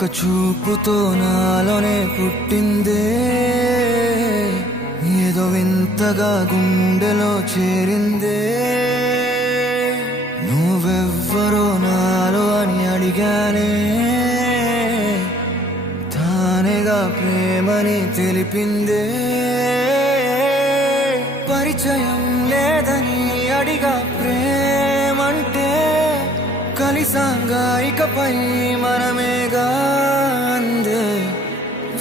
ఒక్క చూపుతో నాలోనే పుట్టిందే, ఏదో వింతగా గుండెలో చేరిందే. నువ్వెవ్వరో నాలో అని అడిగానే, తానేగా ప్రేమని తెలిపిందే. పరిచయం లేదని అడిగా ప్రేమంటే, కలిసాంగా ఇకపై మనమేగా అందే.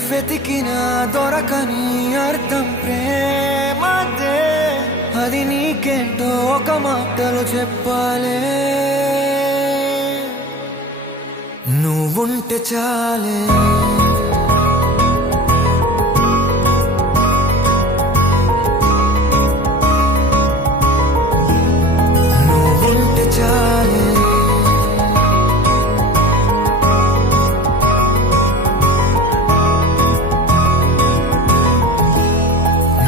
వెతికిన దొరకని అర్థం ప్రేమదే, అది నీకేంటో ఒక మాటలో చెప్పాలే. నువ్వుంటే చాలే, నువ్వుంటే చాలే,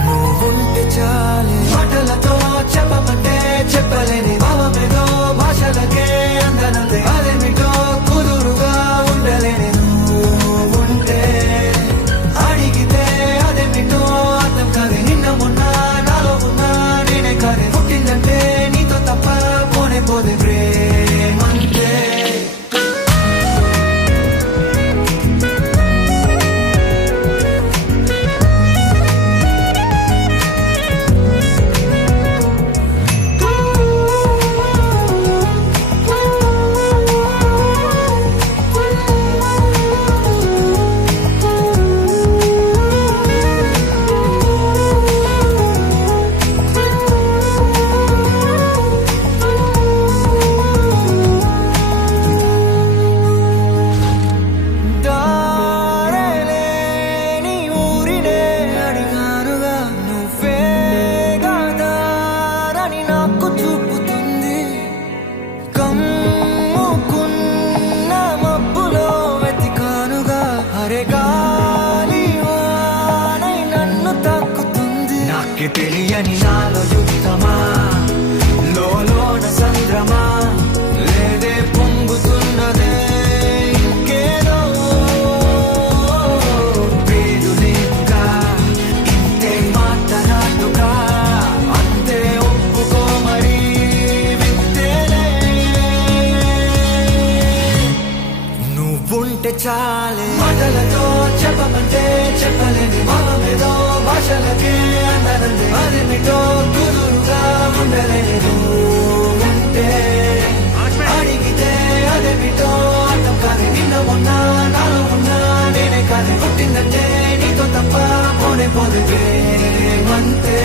నువ్వుంటే చాలే. మాటలతో చెప్పమంటే చెప్పలేని భావమేదో భాషలకే అందనందే. అదేమిటో కుదురుగా ఉండలేని నువ్వుంటే, అడిగితే అదేమిటో అర్థం కాదే. నిన్న మొన్న నాలో ఉన్నా నేనే కాదే. పుట్టిందంటే నీతో తప్ప పోనే పోదే ప్రేమంతే. తెలియని నాలో యుద్ధమా, లోన సంద్రమా, లేదే పొంగుతున్నదే ఇంకేదో. పేరు లేదుగా ఇంతే మాట్లాడుగా, అంతే ఒప్పుకో మరి వింతేలే. నువ్వుంటే చాలే, మాటలతో చెప్పమంటే చెప్పలేని భావమేదో భాషలకే అందనందే. అదేమిటో కుదురుగా ఉండలేదు ఉంటే, అడిగితే అదేమిటో అర్థం కాదే. నిన్న మొన్న నాలో ఉన్నా నేనే కాదే. పుట్టిందంటే నీతో తప్ప పోనే పోదే ప్రేమంతే.